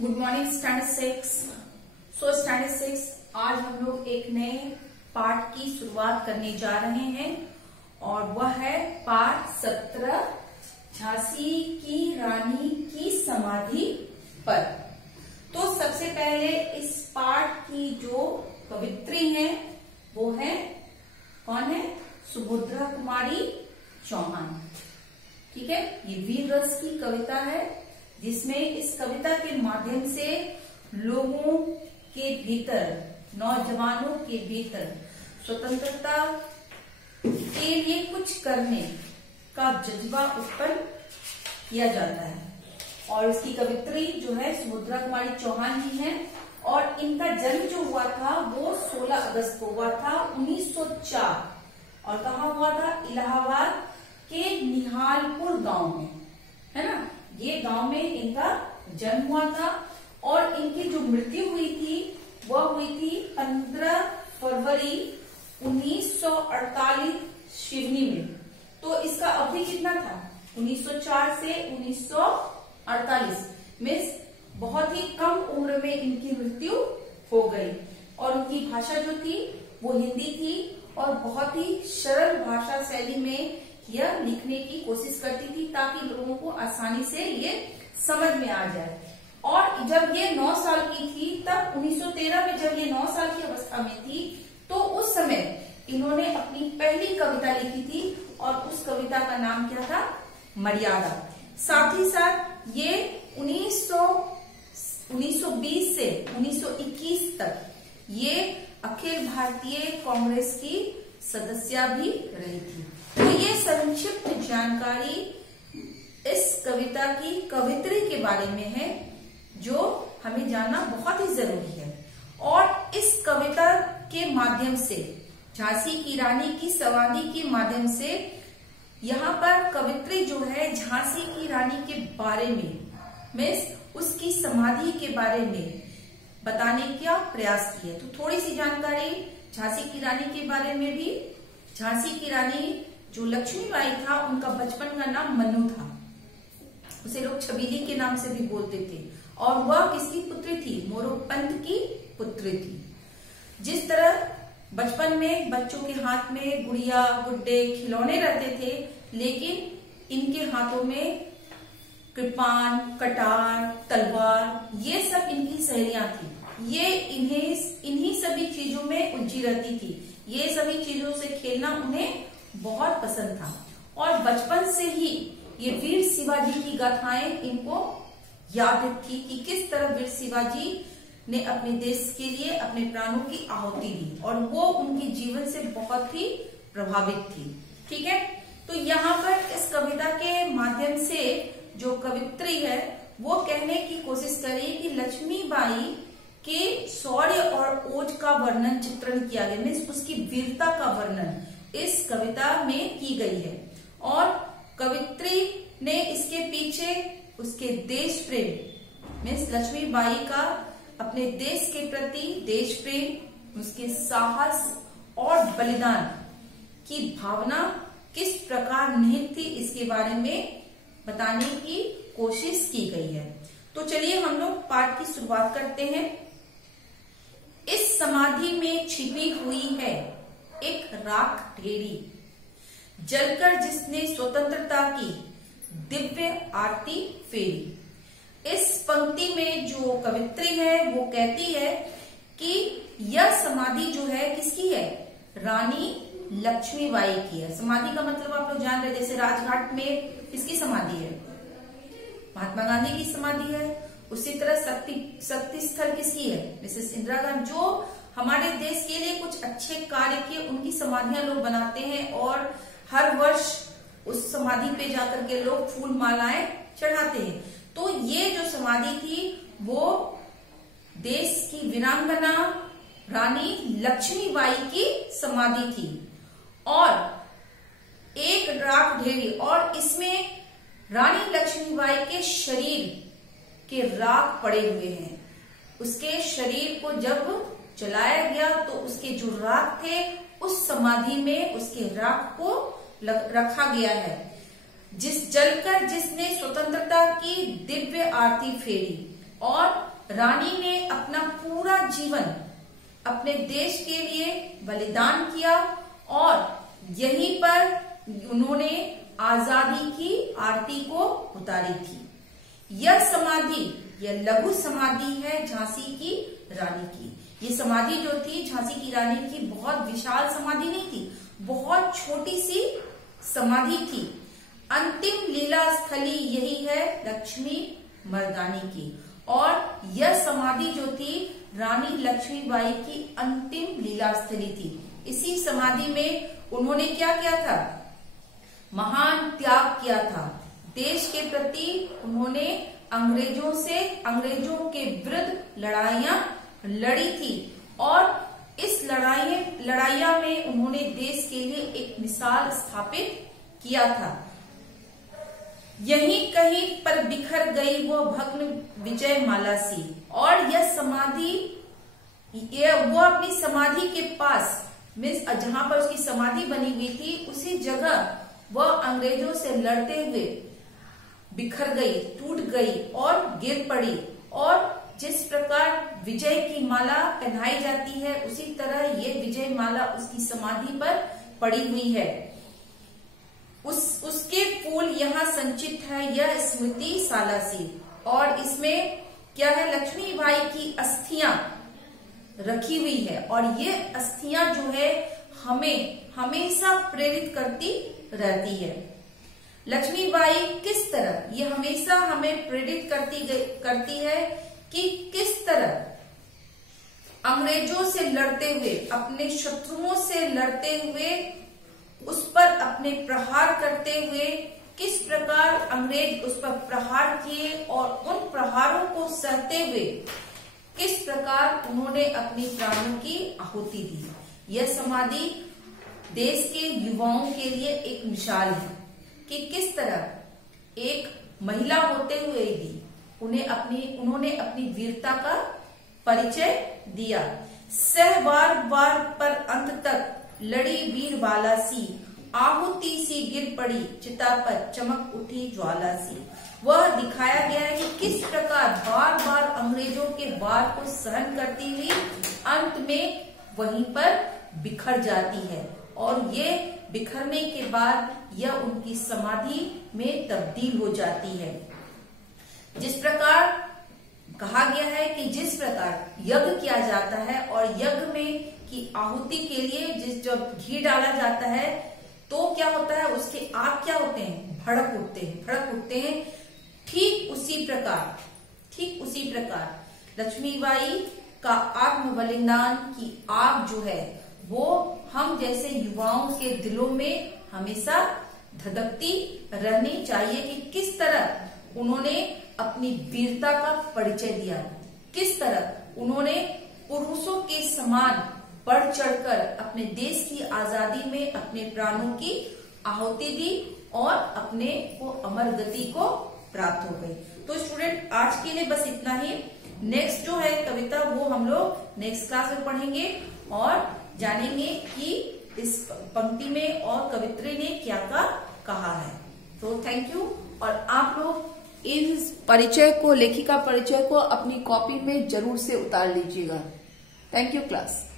Good morning standard 6। Standard 6 आज हम लोग एक नए पाठ की शुरुआत करने जा रहे हैं और वह है पाठ 17 झांसी की रानी की समाधि पर। तो सबसे पहले इस पाठ की जो कवित्री है वो है कौन है? सुभद्रा कुमारी चौहान। ठीक है, ये वीर रस की कविता है जिसमें इस कविता के माध्यम से लोगों के भीतर, नौजवानों के भीतर स्वतंत्रता के लिए कुछ करने का जज्बा उत्पन्न किया जाता है। और इसकी कवित्री जो है सुभद्रा कुमारी चौहान जी हैं और इनका जन्म जो हुआ था वो 16 अगस्त को हुआ था 1904। और कहाँ हुआ था? इलाहाबाद के निहालपुर गांव में, है ना। ये गांव में इनका जन्म हुआ था और इनकी जो मृत्यु हुई थी वह हुई थी 15 फरवरी 1948 सिवनी में। तो इसका अवधि कितना था? 1904 से 1948 में बहुत ही कम उम्र में इनकी मृत्यु हो गई। और उनकी भाषा जो थी वो हिंदी थी और बहुत ही सरल भाषा शैली में यह लिखने की कोशिश करती थी ताकि लोगों को आसानी से ये समझ में आ जाए। और जब ये 9 साल की थी तब 1913 में जब ये 9 साल की अवस्था में थी तो उस समय इन्होंने अपनी पहली कविता लिखी थी और उस कविता का नाम क्या था? मर्यादा। साथ ही साथ ये 1920 से 1921 तक ये अखिल भारतीय कांग्रेस की सदस्य भी रही थी। तो ये संक्षिप्त जानकारी इस कविता की कवित्री के बारे में है जो हमें जानना बहुत ही जरूरी है। और इस कविता के माध्यम से, झांसी की रानी की समाधि के माध्यम से यहाँ पर कवित्री जो है झांसी की रानी के बारे में उसकी समाधि के बारे में बताने का प्रयास किया। तो थोड़ी सी जानकारी झांसी की रानी के बारे में भी। झांसी की रानी जो लक्ष्मीबाई था उनका बचपन का नाम मन्नू था, उसे लोग छबीली के नाम से भी बोलते थे। और वह किसकी पुत्री थी? मोरोपंत की पुत्री थी। जिस तरह बचपन में बच्चों के हाथ में गुड़िया गुड्डे खिलौने रहते थे, लेकिन इनके हाथों में कृपान, कटार, तलवार, ये सब इनकी सहेलियां थी। ये इन्हीं सभी चीजों में उलझी रहती थी। ये सभी चीजों से खेलना उन्हें बहुत पसंद था। और बचपन से ही ये वीर शिवाजी की गाथाएं इनको याद थी कि किस तरह वीर शिवाजी ने अपने देश के लिए अपने प्राणों की आहुति दी और वो उनके जीवन से बहुत ही प्रभावित थी। ठीक है, तो यहाँ पर इस कविता के माध्यम से जो कवित्री है वो कहने की कोशिश करी कि लक्ष्मीबाई के शौर्य और ओज का वर्णन चित्रण किया गया, मीन्स उसकी वीरता का वर्णन इस कविता में की गई है। और कवित्री ने इसके पीछे उसके देश प्रेम, मीन्स लक्ष्मीबाई का अपने देश के प्रति देश प्रेम, उसके साहस और बलिदान की भावना किस प्रकार निहित थी इसके बारे में बताने की कोशिश की गई है। तो चलिए हम लोग पाठ की शुरुआत करते हैं। इस समाधि में छिपी हुई है एक राख ढेरी, जलकर जिसने स्वतंत्रता की दिव्य आरती फेरी। इस पंक्ति में जो कवित्री है वो कहती है कि यह समाधि जो है किसकी है? रानी लक्ष्मीबाई की है। समाधि का मतलब आप लोग जान रहे, जैसे राजघाट में किसकी समाधि है? महात्मा गांधी की समाधि है। उसी तरह शक्ति स्थल किसकी है? मिसेस इंदिरा गांधी। जो हमारे देश के लिए कुछ अच्छे कार्य किए उनकी समाधियां लोग बनाते हैं और हर वर्ष उस समाधि पे जाकर के लोग फूल मालाएं चढ़ाते हैं। तो ये जो समाधि थी वो देश की वीरांगना रानी लक्ष्मीबाई की समाधि थी। और एक राख ढेरी, और इसमें रानी लक्ष्मीबाई के शरीर के राख पड़े हुए हैं। उसके शरीर को जब जलाया गया तो उसके जो राख थे उस समाधि में उसके राख को रखा गया है। जिसने स्वतंत्रता की दिव्य आरती फेरी। और रानी ने अपना पूरा जीवन अपने देश के लिए बलिदान किया और यहीं पर उन्होंने आजादी की आरती को उतारी थी। यह समाधि, यह लघु समाधि है झांसी की रानी की। ये समाधि जो थी झांसी की रानी की बहुत विशाल समाधि नहीं थी, बहुत छोटी सी समाधि थी। अंतिम लीला स्थली यही है लक्ष्मी मर्दानी की, और यह समाधि जो थी रानी लक्ष्मीबाई की अंतिम लीला स्थली थी। इसी समाधि में उन्होंने क्या किया था? महान त्याग किया था। देश के प्रति उन्होंने अंग्रेजों के विरुद्ध लड़ाइयां लड़ी थी और इस लड़ाइया में उन्होंने देश के लिए एक मिसाल स्थापित किया था। यहीं कहीं पर बिखर गई वो भग्न विजय माला सी, और यह समाधि, वो अपनी समाधि के पास मीन्स जहां पर उसकी समाधि बनी हुई थी उसी जगह वह अंग्रेजों से लड़ते हुए बिखर गई, टूट गई और गिर पड़ी। और जिस प्रकार विजय की माला पहनाई जाती है उसी तरह ये विजय माला उसकी समाधि पर पड़ी हुई है। उसके फूल यहाँ संचित है यह स्मृति सालासी, और इसमें क्या है? लक्ष्मीबाई की अस्थियां रखी हुई है, और ये अस्थियां जो है हमें हमेशा प्रेरित करती रहती है। लक्ष्मीबाई किस तरह, ये हमेशा हमें प्रेरित करती है कि किस तरह अंग्रेजों से लड़ते हुए, अपने शत्रुओं से लड़ते हुए, उस पर अपने प्रहार करते हुए किस प्रकार अंग्रेज उस पर प्रहार किए और उन प्रहारों को सहते हुए किस प्रकार उन्होंने अपनी प्राणों की आहुति दी। यह समाधि देश के युवाओं के लिए एक मिसाल है कि किस तरह एक महिला होते हुए भी उन्होंने अपनी वीरता का परिचय दिया। सह बार पर अंत तक लड़ी वीर वाला सी, आहुति सी गिर पड़ी चिता पर चमक उठी ज्वाला सी। वह दिखाया गया है कि किस प्रकार बार बार अंग्रेजों के वार को सहन करती हुई अंत में वहीं पर बिखर जाती है, और ये बिखरने के बाद यह उनकी समाधि में तब्दील हो जाती है। जिस प्रकार कहा गया है कि जिस प्रकार यज्ञ किया जाता है और यज्ञ में की आहुति के लिए जब घी डाला जाता है तो क्या होता है? उसके आग क्या होते हैं? भड़क उठते हैं। ठीक उसी प्रकार लक्ष्मीबाई का आत्म बलिदान की आग जो है वो हम जैसे युवाओं के दिलों में हमेशा धधकती रहनी चाहिए कि किस तरह उन्होंने अपनी वीरता का परिचय दिया, किस तरह उन्होंने पुरुषों के समान बढ़ चढ़कर अपने देश की आजादी में अपने प्राणों की आहुति दी और अपने को अमर गति को प्राप्त हो गई। तो स्टूडेंट आज के लिए बस इतना ही। नेक्स्ट जो है कविता वो हम लोग नेक्स्ट क्लास में पढ़ेंगे और जानेंगे कि इस पंक्ति में और कवित्री ने क्या कहा है। तो थैंक यू, और आप लोग इस परिचय को, लेखिका परिचय को अपनी कॉपी में जरूर से उतार लीजिएगा। Thank you class.